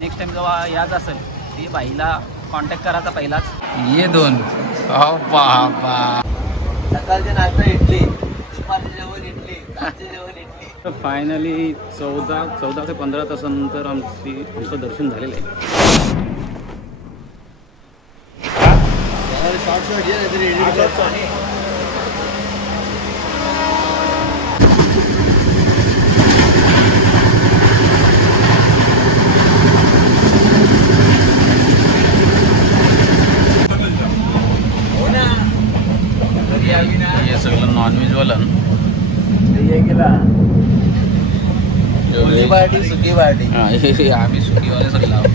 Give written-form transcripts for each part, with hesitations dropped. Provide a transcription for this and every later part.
Next time जेव्हा याच असेल ती बाईला कॉन्टॅक्ट करायचा पहिलाच. ये दोन बाबा सकाळचे नाश्ता इडली, दुपारचे जेवण इडली, रातचे जेवण इडली. तर फायनली 14 ते 15 तासानंतर आमचं दर्शन झालेलं आहे. हे सगळं नॉनव्हेज वाला पार्टी सुकी पार्टी. आम्ही सुखीवाले सगळं आहोत.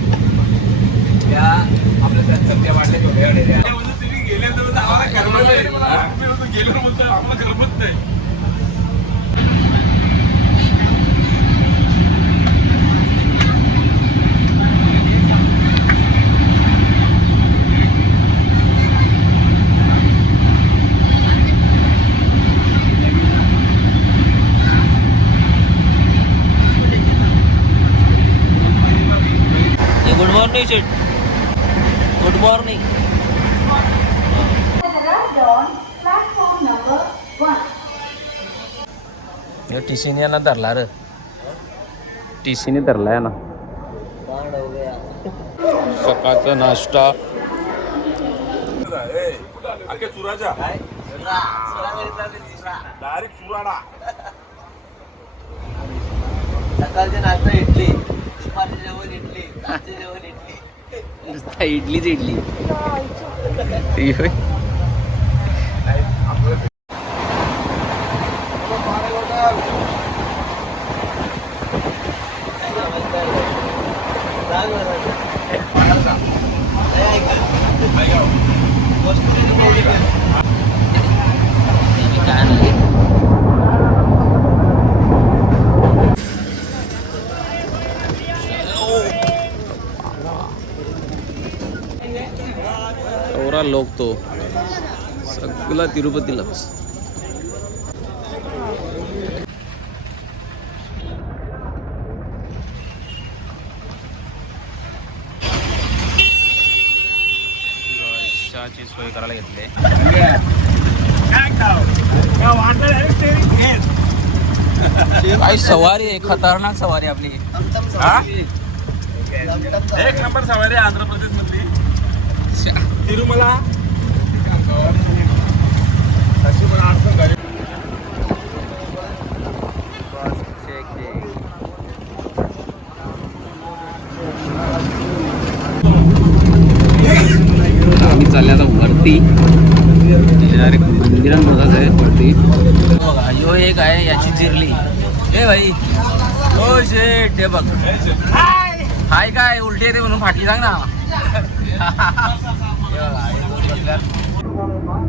गुड मॉर्निंग शेट. Good morning. टीसीने यांना धरला रे. टीसीने धरलाय ना. सकाळचा नाश्ता सकाळचे नाश्ता इडली, दुपारचे जेवण इडली, रातचे जेवण इडली. इडलीच इडली. एवढा लोक तो सगळा तिरुपतीलाच. चहाची सोय करायला घेतली. काही सवारी आहे, खतरनाक सवारी आपली. एक नंबर सवारी आंध्र प्रदेश मधली तिरुमला. आम्ही चालले आता वरती. डायरेक्ट मंदिरांमध्येच आहे वरती. बघा यो एक आहे याची जिरली. हे भाई ओ शेट हे बघ. हाय काय उलटी येते म्हणून फाटली सांग ना.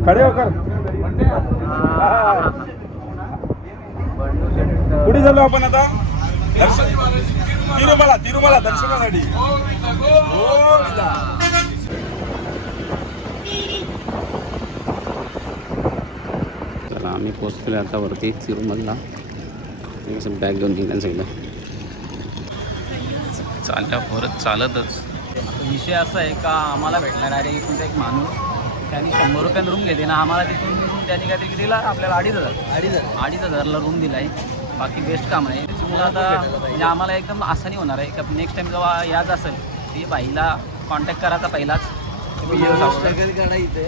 खडे हो कर. कुठे झालो आपण आता? तिरुमला दर्शनासाठी. चला आम्ही पोहोचलो आता वरती तिरुमलला. बॅग घेऊन निघालं सगळं. चालल्या परत चालतच. विषय असा आहे का आम्हाला भेटला डायरेक्ट तुमचा एक माणूस त्यांनी 100 रुपयानं रूम घेते ना. आम्हाला तिथून त्यांनी काहीतरी दिला आपल्याला 2,500 रूम दिला आहे. बाकी बेस्ट काम आहे. त्याच्यामुळे आता म्हणजे आम्हाला एकदम आसानी होणार आहे का नेक्स्ट टाइम जेव्हा याच असेल ती बाईला कॉन्टॅक्ट करायचा पहिलाच.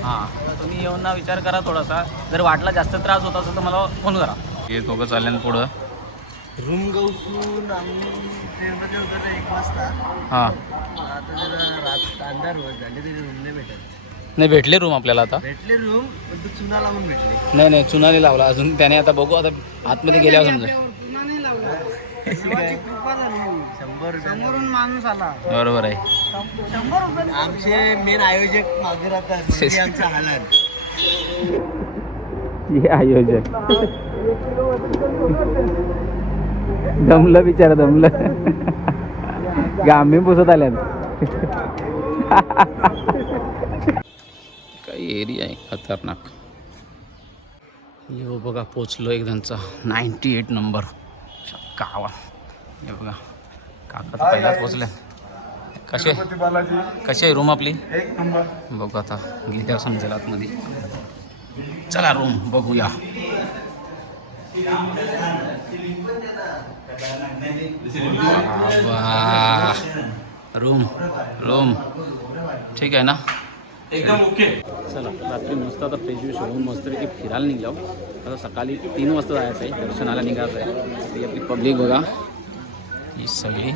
हां तुम्ही येऊन ना विचार करा थोडासा. जर वाटला जास्त त्रास होत असेल तर मला फोन करा. हे दोघं चालल्यानं पुढं. रूम गौसून आम्ही ट्रेनमध्ये उतरलो 1 वाजता. हां आता जरा रात अंधार होत झाले तरी रूम नाही भेटत. नाही भेटले रूम आपल्याला आता. भेटले रूम पण तू चुना लावून भेटले. नाही चुना नाही लावला अजून त्याने. आता बघू आता आतमध्ये गेल्यावर समजा. देवाची कृपा झाली. 100 समोरून माणूस आला. बरोबर आहे. 100 रुपये. आमचे मेन आयोजक मागे राहतात. आमचा हालात हे आयोजक दमलं बिचारा दमलं. गामी पुसत आल्यात. काही एरिया आहे खतरनाक. हो बघा पोचलो एक त्यांचा 98 नंबर गावात. हे बघा काका तर पहिलाच पोचल्या. कसे तिरुपती बालाजी कशी आहे रूम आपली? एक नंबर. बघू आता गेल्यावर समजेल आतमध्ये. चला रूम बघूया. रूम रूम ठीक आहे ना? एकदम ओके. चला रात्री मस्त आता फ्रेश व्रेश होऊन मस्तपैकी फिरायला निघलो. आता सकाळी 3 वाजता जायचं आहे, दर्शनाला निघायचं आहे. ती आपली पब्लिक बघा ही सगळी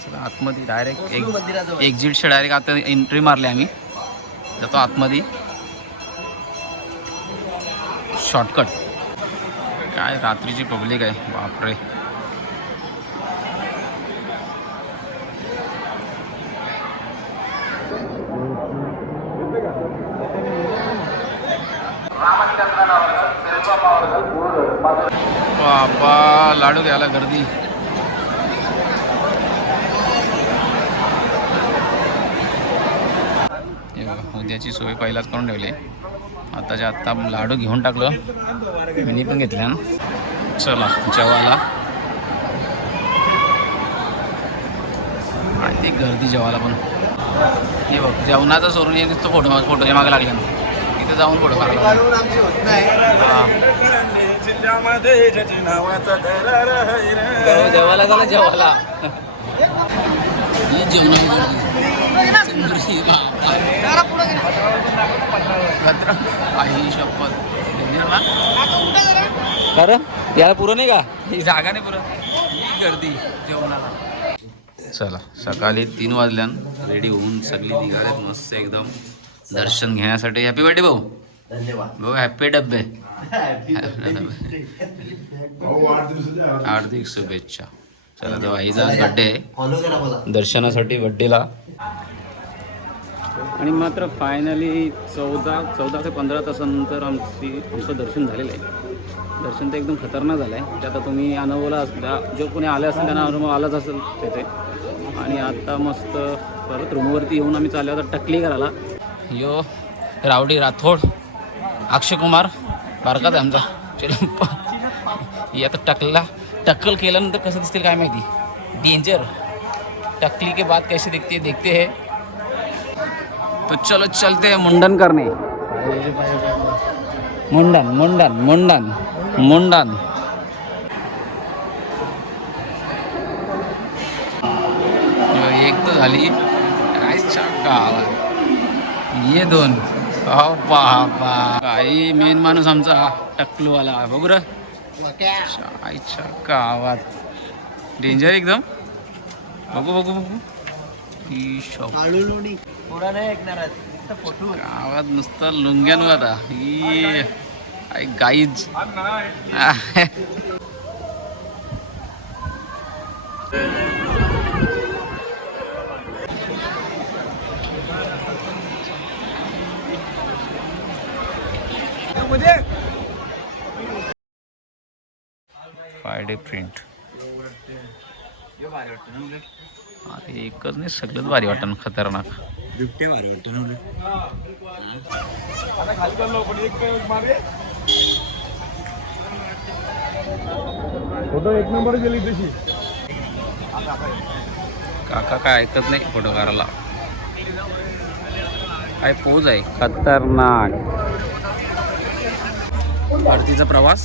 चला आतमध्ये डायरेक्ट एक्झिटच्या डायरेक्ट आता एंट्री मारली आम्ही. जातो आतमध्ये. शॉर्टकट. काय रात्रीची पब्लिक आहे बापरे. बाबा लाडू घ्यायला गर्दी. हे बघा उद्याची सोय पहिलाच करून ठेवली. आताच्या आत्ता लाडू घेऊन टाकलं. मी पण घेतल्या ना. चला जेवायला. आणि ती गर्दी जेवायला पण. हे बघ जेवणाचा सोडून ये तो फोटोच्या मागे लागल्या ना. तिथे जाऊन फोटो काढला. आमची होत नाही. जिल्ह्यामध्ये ज्याच्या नावाचा दरार आहे रे. जेवायला झाला जेवायला. ही जेवण आई शपथ. बरं याला पुरं नाही का? ही जागा नाही पुरं. ही गर्दी जेवणाला. चला सकाळी 3 वाजल्यान रेडी होऊन सगळी निघाल्यात मस्त एकदम दर्शन घेण्यासाठी. हॅपी बर्थडे भाऊ. धन्यवाद. भाऊ हॅपी डब्बे. हार्दिक शुभेच्छा. चला तेव्हा आईचा बड्डे आहे. फॉलो करा मला. दर्शनासाठी बड्डेला. आणि मात्र फायनली 14 ते 15 तासानंतर आमचं दर्शन झालेलं आहे. दर्शन तर एकदम खतरनाक झालं आहे. ते आता तुम्ही अनुभवला जो कोणी आले असेल त्यांना अनुभव आलाच असेल त्याचे. आणि आता मस्त परत रूमवरती येऊन आम्ही चाललो होता टकली करायला. यो रावडी राठोड अक्षय कुमार बारकाच आहे आमचा. ही आता टक्कल केल्यानंतर कसं दिसतील काय माहिती. डेंजर. टकली के बाद कैसे देखते हैं. तो चलो चलते हैं मुंडन करने. मुंडन. एक तर झाली काहीच गावात. ये 2 बाबा काही मेन माणूस आमचा टकलूवाला. बघू र आईच्या गावात डेंजर एकदम. बघू ही शॉप थोडा नाही ऐकणार. गावात नुसतं लुंग्यान आता. ही गाईज. Friday print. अरे एकच नाही सगळंच भारी वाटतं ना. खतरनाक. बिबटे भारी वाटतं ना. फोटो एक नंबर गेली तशी. काका काय ऐकत नाही फोटो काढायला. काय पोज आहे खतरनाक. परतीचा प्रवास.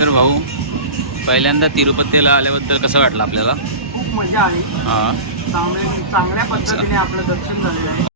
तर भाऊ पहिल्यांदा तिरुपतीला आल्याबद्दल कसं वाटलं आपल्याला? खूप मजा आली. हां चांगल्या पद्धतीने आपलं दर्शन झालेलं आहे.